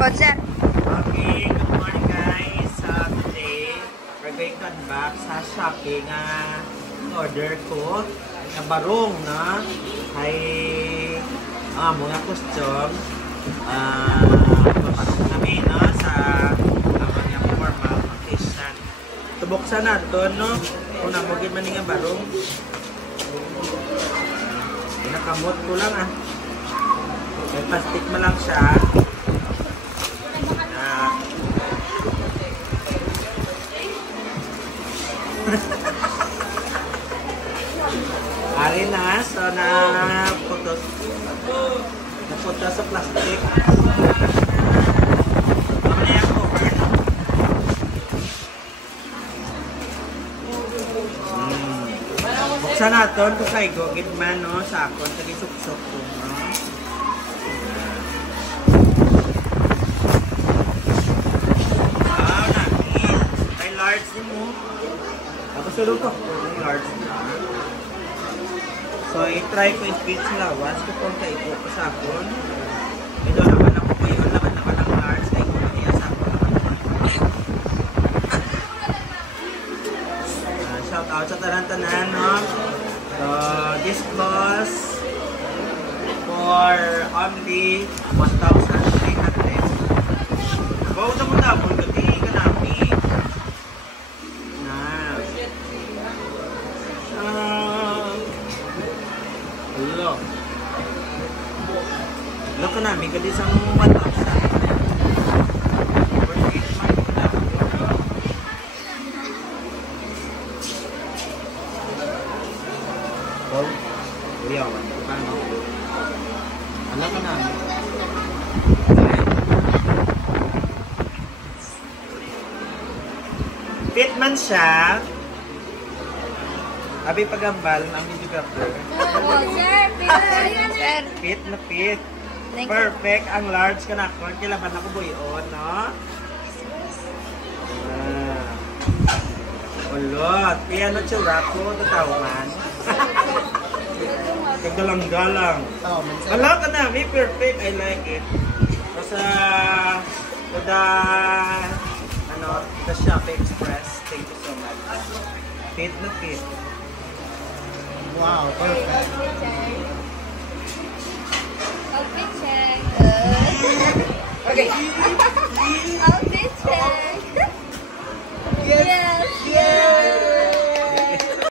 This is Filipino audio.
po, sir. Okay, good morning guys. Today, we're going to unbox sa Shopee nga order ko na barong na ay mga costume. Papasok namin no, sa mga formal occasion. Tubuksan natin, no? Kung namugin man nga barong. Nakamot ko lang may plastic mo lang siya. Ari na, so naputos sa plastic. Mamaya yung cover, no? Buksan natin kung kayo gitman, no? Sa akon, tagisok-sok ko, no? Wow, namin. May large din mo. Tapos sulong ko. Large na. So, i-try ko i-fit sa lawas. Kung kayo ko sa akon. Ito naman ako po yun. Naman ang large. Kayo ko niya sa akon naman. Shout out sa tanan-tanan, no? So, this was for only 1,300. Bawa na mo na po. Kasi kanami. Hello. Hello ka namin. Kasi isang 1,000. Ano ka na? Fit man siya. Abi pagambal ang videographer. Sir. Fit na fit. Perfect ang large ka na. Kung kilaban ako buyon, no? Ulot. Piano tsura ko. Tatawan. Kagalang-galang. Wala ka na, may perfect. I like it. Basta, the Shopee Express. Thank you so much. Fit na fit. Wow, perfect. Okay.